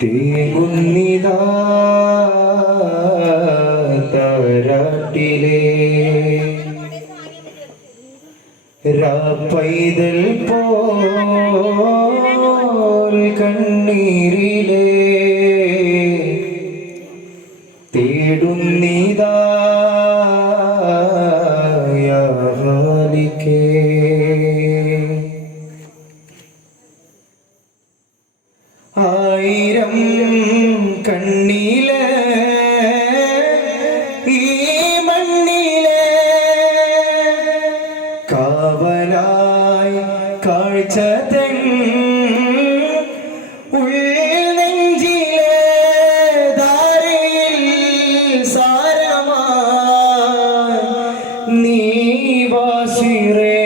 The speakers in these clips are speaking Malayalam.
തേങ്ങുന്നിതാ താരാട്ടിലെ രാപ്പൈതൽ പോൽ കണ്ണീരിലെ തേടുന്നിതാ യാലിക്കേ ആയിരം കണ്ണിലെ ഈ മണ്ണിലെ കാവലായി കാഴ്ച തൻ ഉൾനെഞ്ചിലെ ധാരയിൽ സാരമായി നീ വാസിറേ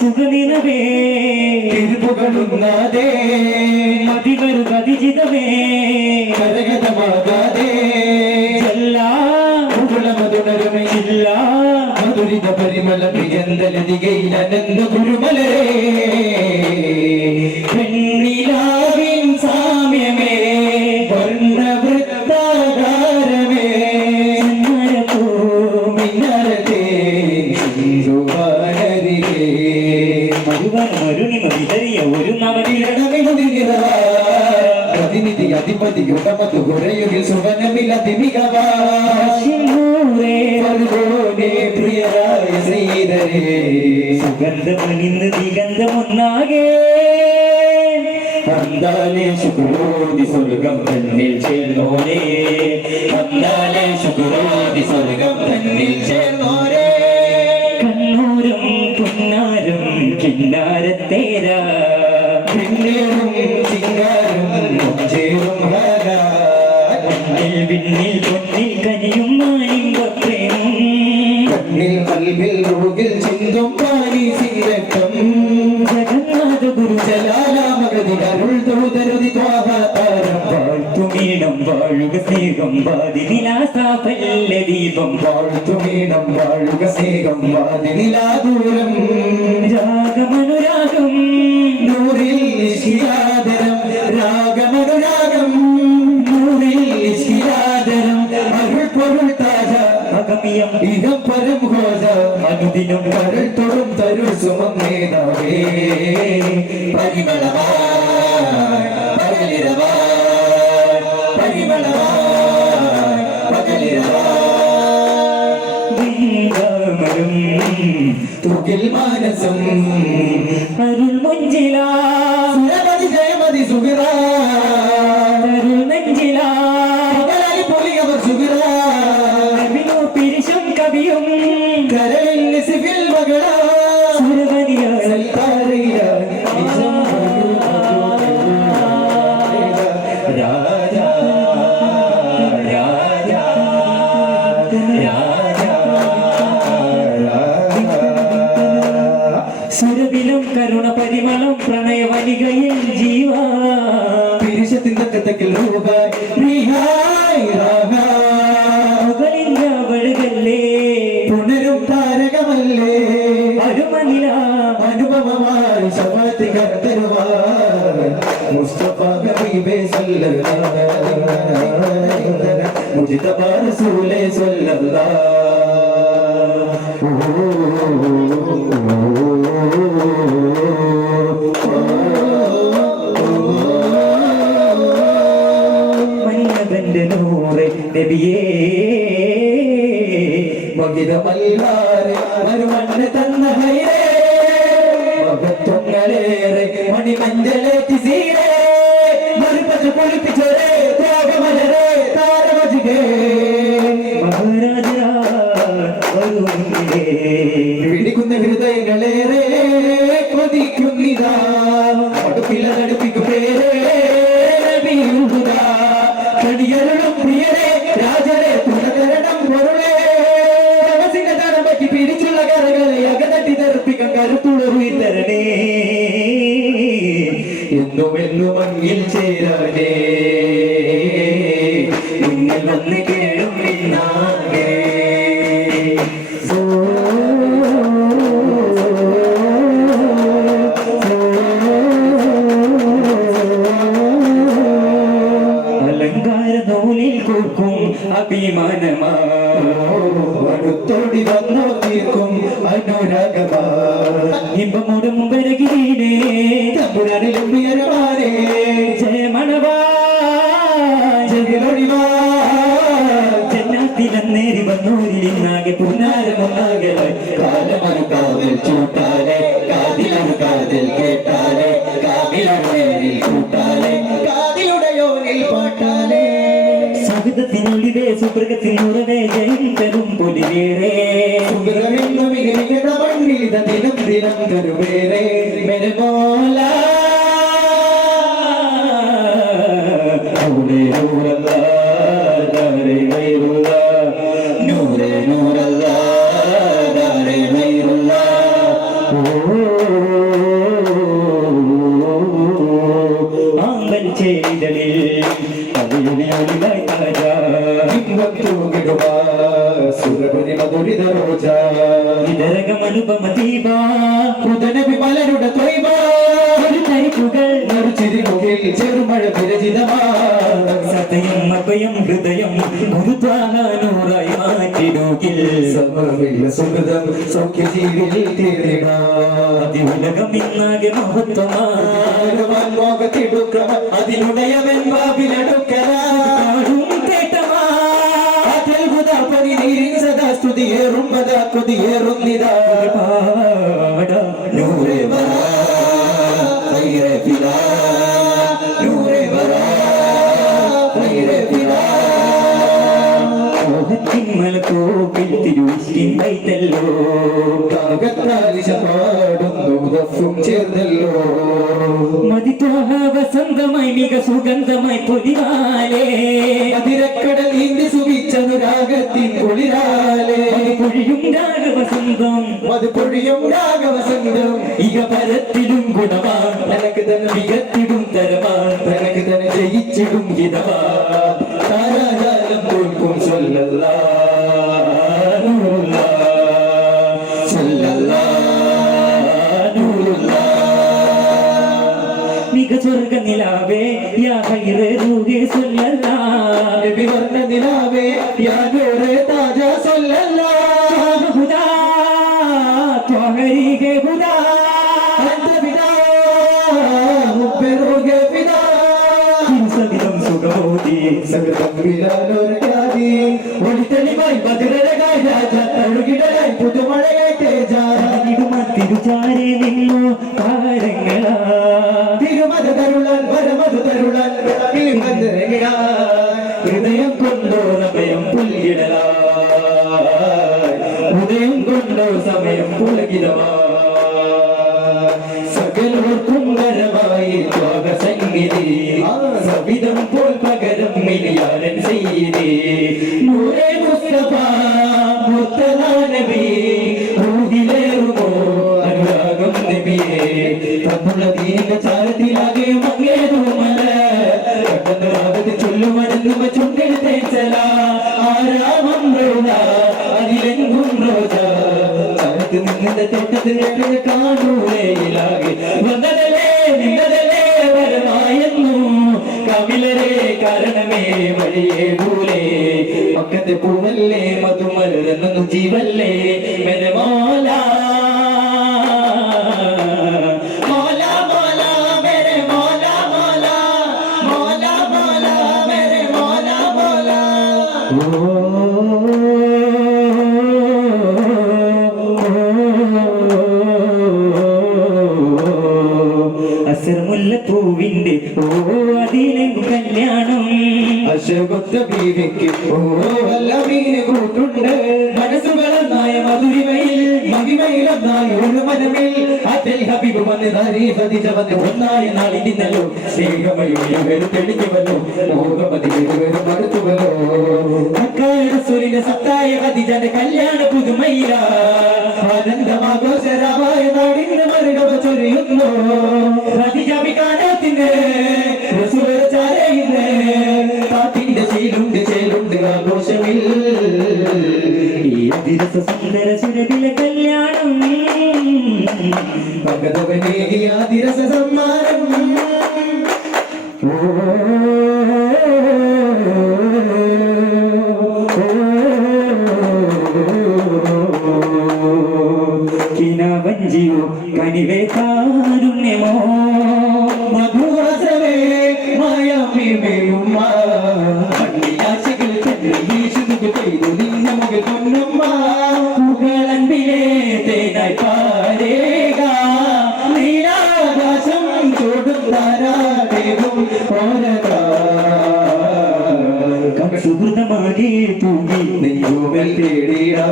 സുഖനിലവേ തിരുപുകളുന്നാതെ മതിവരു ഗതിജിതമേ കരഗതമാകാതെ മധുരമതുണരുമയില്ല മധുരിത പരിമള പ്രിയന്തലതികയിലനന്ദ ഗുരുമലരേ പെണ്ണിലാവിൻ സാമ്യമേ വർണ്ണവൃത്താകാരമേ മിന്നരത്തെ സിന്ധുവാനരികേ മരുണിമ വിതറിയ ഒരു പ്രതിനിധി അധിപതി യുഗമതു കുറയുകിൽ സുവനമില്ലതി മികവാശിമൂരേ പ്രിയരായ ശ്രീധരേ സുഗന്ധമണിന്ന് ദിഗന്ധമൊന്നാകെ വന്ദാലേ ശുക്രോതി സ്വർഗം തന്നിൽ ചേർന്നോരേ വന്ദാലേ ശുക്രോതി സ്വർഗം തന്നിൽ ചേർന്നോരേ കണ്ണൂരും പുന്നാരും കിന്നാരത്തേരാ പിന്നേറും ചിങ്കാരും ചേരും വിണ്ണിൽ പൊന്നിൽ കനിയും മാലിംഗപ്രേമം കണ്ണിൽ കൽവിൽ റുകിൽ ചിന്തും പാനി സിംഗം ജഗന്നാഥ ഗുരു ജലാലാമഗതി അരുൾ ദൂതരുതി ത്വാഹാതാരം വാഴ്ത്തുമീണം വാഴുക സ്നേഹം വാതിനിലാസാഫല്യ ദീപം വാഴ്ത്തുമീണം വാഴുക സ്നേഹം വാതിനിലാദൂരം രാഗമനുരാഗം നൂറിൽ നിഷ്കിരാദരം രാഗമനുരാഗം നൂറിൽ നിഷ്കിരാദരം അരുൾ പൊരുൾ താജ അഗമിയം ഇതം പരം ഘോഷ അനുദിനം കരൾ തൊടും തരുൾ സുമം നേതാവേ പരിമളമായി പകലിരവായി പരിമളമായി പകലിരവായി തുകിൽ മാനസം അരുൾ മുഞ്ചിലാ സുരമതി ജയമതി സുഗിറാ അരുൾ നെഞ്ചിലാ പൊലിയവർ സുഗിറാ പിരിശും കവിയും കരളിൽ നിസിഫിൽ മകളാ സുരവനിയായി രാജാ രാജാ രാജാ സുരവിലും കരുണ പരിമളം പ്രണയവനികയിൽ ജീവ പിരിശത്തിന്റെ കഥക്കിൽ രൂപായി വഴുകല്ലേ പുനരും താരകമല്ലേ അരുമനില അനുഭവമായി ശബത്തി കർത്തരുവാൻ മുസ്തഫ ഹബീബേ സല്ലല്ലാഹു മുജ്തബ റസൂലേ സല്ലല്ലാഹു മന്നബന്റെ നൂറെ നബിയേ മകിതമല്ലാരെ മരുമണ്ണ് തന്ന ഹൈരേ മഹത്വങ്ങളേറെ മണിമഞ്ചലേറ്റി സീരേ മറുപച്ച പൊളിപ്പിച്ചോരേ ത്യാഗമലരേ താരമജികേ പിടിക്കുന്ന ഹൃദയങ്ങളേറെ കൊതിക്കുന്നിതാ അടുപ്പിക്കും പേരേ കടിയരണം പ്രിയരേ രാജരെ തുണകരണം പൊരുളേ മനസ്സിന്റെ തടം പറ്റി പിടിച്ചുള്ള കരകളെ അകതട്ടി തെറിപ്പിക്കാൻ കരുത്തുളർവി തരണേ എന്നും മങ്ങിൽ ചേരാനേ നിങ്ങൾ വന്ന് കേഴും നിന്നാകേ അഭിമാനമാടുത്തോടി വന്നോ തീർക്കും അനുരാഗമാ ഇമ്പമോടും പെരുകീനേ തമ്പുരാനിലും ഉയരമാനേ ജയമണവാ ജഗലൊടിവാ ജന്നത്തിലെന്നേരി വന്നൂരിലിന്നാകെ പുനാരമൊന്നാകെ കാലമൊരു കാതിൽ ചൂട്ടാലെ കാതിലൊരു കാതിൽ കേട്ടാലെ കാതിലൊരു കൂട്ടാലെ കാതിലുടയോനിൽ പാട്ടാലെ സുഹൃത്തിനുള്ളിലെ സുപ്രകത്തിനുറവേ ജയം തരും പൊലിവേറെ സുഹൃമെന്നും ഇങ്ങനെ മണ്ണിത ദിനം ദിനം തരുവേറെ മെരെ മോല നൂറേ നൂറല്ല ദാരേ വൈറുള്ള നൂറേ നൂറല്ല ദാരേ വൈറുള്ള ആമ്പൽ ചെയ്തലിൽ മലരുടെ ചെറുമഴ വിരചിതമാ സതയം അഭയം ഹൃദയം ഗുരുത്വാനൂറായി മാറ്റിടുകിൽ സമമില്ല സുഹൃതം സൗഖ്യ ജീവിൽ ഉലകം ഇന്നാകെ മഹത്വമാകത്തിടുക്രമ അതിനുടയവൻ ബാബിലടുക്കലാടും കേട്ടമാ അത്ഭുത പനി നീരിൻ സദാ സ്തുതിയേറും പദാ കൊതിയേറുന്നിതാ പാട നൂറേ വരാ ഖൈറേ ഫിലാ നൂറേ വരാ ഖൈറേ ഫിലാ മലക്കോപ്പിൽ തിരുവിഷ്ടിൻ വൈത്തല്ലോ കാകത്താലിശ പാടുന്നു ദഫും ചേർന്നല്ലോ മതിത്വാഹ വസന്തമായി മിക സുഗന്ധമായി പൊതിവാലേ അതിരക്കടൽ നീന്തി സുഖിച്ചനുരാഗത്തിൻ കുളിരാലേ പൊഴിയും രാഗവസന്തം അത് പൊഴിയും രാഗവസന്തം ഇക പരത്തിലും ഗുണമാ തനക്ക് തന്നെ മികത്തിടും തരമാ തനക്ക് തന്നെ ജയിച്ചിടും ഹിതമാ താരാജാലം തോൽക്കും സല്ലല്ലാഹ് സ്വർഗ നിലാവേ യാ ഖൈറേ റൂഹേ സല്ലല്ലാഹ് നബി വർണ്ണ നിലാവേ യാ നൂറേ താജ സല്ലല്ലാഹ് ഹുദാ ത്വഹരികെ ഹുദാ അന്ത ബിദാ മുബ്ബറുകെ ബിദാ സവിതം സുഖമോദി സകതം ബിലാലോരകാദി ഒളിതെളിവായി ബദരകായി രാജ തഴുകിടലായി പുതുമഴയായി തേജ തിരുചാരെ നിന്നു താരങ്ങളാ ഹൃദയം കൊണ്ടോ സമയം പുൽകിടല ഹൃദയം കൊണ്ടോ സമയം പുലകിതമാ സകലോർക്കും വരമായി ത്യാഗസംഗീതി സവിധം പോൽ പകരം മിലിയാരൻ ചെയ്തേ നൂറേ മുസ്തഫ മുർത്തദാ നബി റൂഹിലേറുമോ അനുരാഗം നബിയേ തന്നുള്ള ദീനിന്റെ ചാരത്തിലാകെ മങ്ങേതു മല കണ്ടു ചൊല്ലുമടങ്ങുമ ചുണ്ടിൽ തേച്ചല ആരാമം റോജ അതിലെങ്കും റോജ ചാരത്ത് നിന്നിന്റെ തോട്ടത്തിൽ കാണൂലയിലാകെ വന്നതല്ലേ നിന്നതല്ലേ വരമായെന്നു കവിലരെ കാരണമേ വഴിയേ ഭൂലേ മക്കത്തെ പൂവല്ലേ മധുമലരെന്നു ജീവല്ലേ മെരെ മോല വല്ലമീന് കൂട്ടുണ്ട് മനസ്സുകളൊന്നായ മധുരിമയിൽ മഹിമയിലൊന്നായ ഒരു മനമിൽ അറ്റൽ ഹബീബ് വന്ന് ഖദീജ വന്ന് ഒന്നായ നാളിന്നല്ലോ സ്നേഹമയും തെളിഞ്ഞുവല്ലോ മോഹമതി മടുത്തുവല്ലോ റസൂലിന്റെ സത്തായ ഖദീജയുടെ കല്യാണ പുതുമയില ആനന്ദമാഘോഷരാമായ നാടിന്റെ മറുകവ ചൊരിയുന്നു ഖദീജ വികാരത്തിന് റസൂൽ ചാരയിന്ന് കാറ്റിന്റെ ശീലുണ്ട് ചേലുണ്ട് ആഘോഷമിൽ ഈ അതിരസ സുന്ദര സുരഭിലെ കല്യാണം ഭഗതവനേകിയ ദിരസ സമ്മാനം കിനാവഞ്ചിയോ കനിവേ കാരുണ്യമോ മധുവാസമേ മായാമിമേയുമ്മ മണ്ണിയാശകൾ വീശുന്നു പെയ്തു നിന്ന മുകൾ പൊന്നുമ്മ പുകളൻപിലേ തേനായി പാരേക നീലാകാശം ചോടും താരാടേകും ഓരകാ സുഹൃതമാകെ തൂങ്ങി നെഞ്ചോമൽ തേടിടാ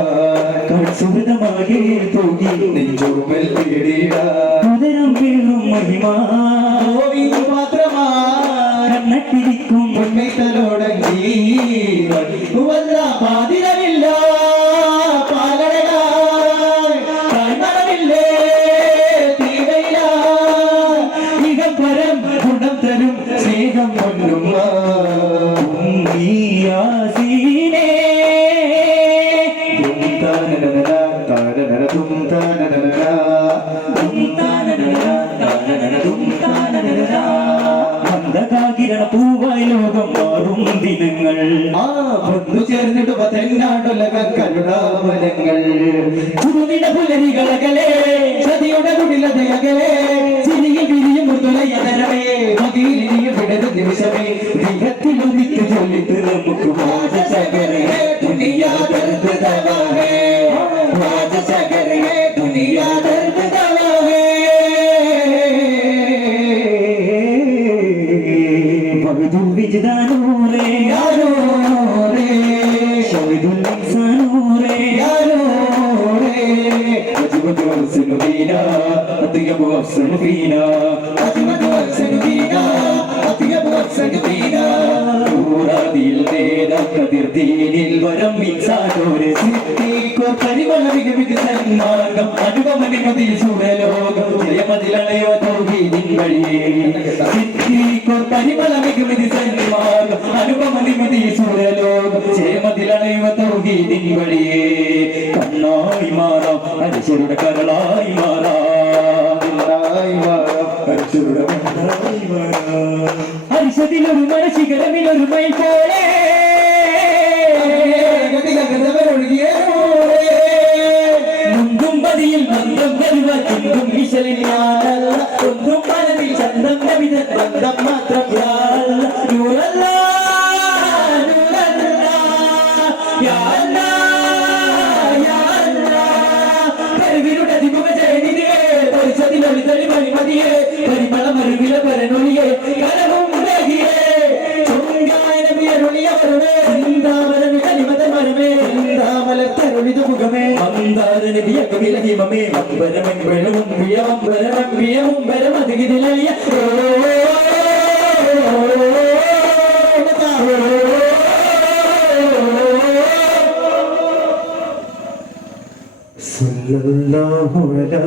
സുഹൃതമാകെ തൂങ്ങി നെഞ്ചോമൽ തേടിടാ ഉദരം വീഴും മഹിമാ മാത്രമാ കണ്ണട്ടിരിക്കും ഉണ്മൈത്തലോടങ്ങി വല്ല പാതിരമില്ല പാലടകാൽമരമില്ലേ തീരയില ഇകം പരം ഗുണം തരും സ്നേഹം പൊന്നുമ്മ യാസീനേ മന്ദകാകിരണ പൂവായി ലോകം മാറും ദിനങ്ങൾ ഒന്നു ചേർന്നിട്ട് തെന്നാടുലകരുടാമലങ്ങൾ ചുരുനിട പുലരികളകലേ ചതിയുടെ കുടിലതയകലേ ചിരിയിൽ വിരിയും മൃദുലയതരമേ മതിയിലിരിയും വിടത് നിമിഷമേ ദീപത്തിലൊന്നിട്ട് ചൊല്ലിട്ട് നമുക്ക് രാജശകരേ ദുനിയാ ദർദ് ദവാഹേ രാജശകരേ ദുനിയാ ദർദ് ദവാഹേ വഹദുൽ വിജ്ദാനൂരേ യാരോ രേ ശഹീദുൽ ഇൻസാനൂരേ യാരോ രേ അജ്മദു അഹ്സനു ഫീനാ അത്യബു അഹ്സനു ഫീനാ അജ്മദു അഹ്സനു ഫീനാ അത്യബു അഹ്സനു ഫീനാ നൂറാദിൽ തേദ ഖദിർ ദീനിൽ വരം ഇൻസാനൂരേ സിദ്ദീഖോ പരിമള മികവിധ സന്മാർഗം അനുപമനിമതി സുരലോകം ജയമതിലണയോ തൗഹീദിൻ വഴിയേ സിദ്ദീഖോ പരിമള മികവിധ സന്മാർഗം അനുപമനിമതി സുരലോകം ജയമതിലണയോ തൗഹീദിൻ വഴിയേ കണ്ണായി മാറാം അരിശരുടെ കരളായി മാറാം ഹരിഷത്തിലൊരു മനശിഖരമിലൊരു മൈ പോലെ മുന്തും പതിയിൽ ബന്ധം വരുവ ചിന്തും വിശലിൽ ഞാനല്ല ഒന്നും മനതിൽ ചന്തം കവിത ബന്ധം മാത്രം നൂറല്ല നൂറല്ല യാ അല്ലാഹ് യാ അല്ലാഹ് കരുവിരുടെ ദിമുഖ ജയനിധേ പരിസതിലൊളി തളി മണിമതിയേ പരിമളമരുവില പരനൊളിയേ കലവും വേഗിയേ ചുങ്കായന പിയരുളിയ വരുവേ ചിന്താമരവി കലിമത മരമേ ചിന്താമലത്തരുളിത മുഖമേ മന്ദാരന പിയക വിലഹിമമേ അമ്പരമൻ വെളവും പിയവമ്പരമൻ പിയവും പരമതികിതിലളിയ സല്ലല്ലാഹു അലാ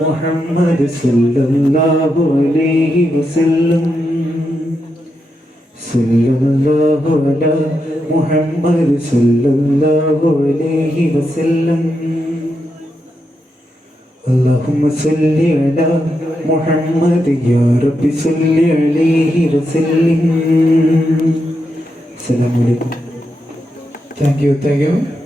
മുഹമ്മദ് സല്ലല്ലാഹു അലൈഹി വസല്ലം സല്ലല്ലാഹു അലാ മുഹമ്മദ് സല്ലല്ലാഹു അലൈഹി വസല്ലം اللهم صل على محمد يا رب صل عليه وسلم. السلام عليكم. Thank you.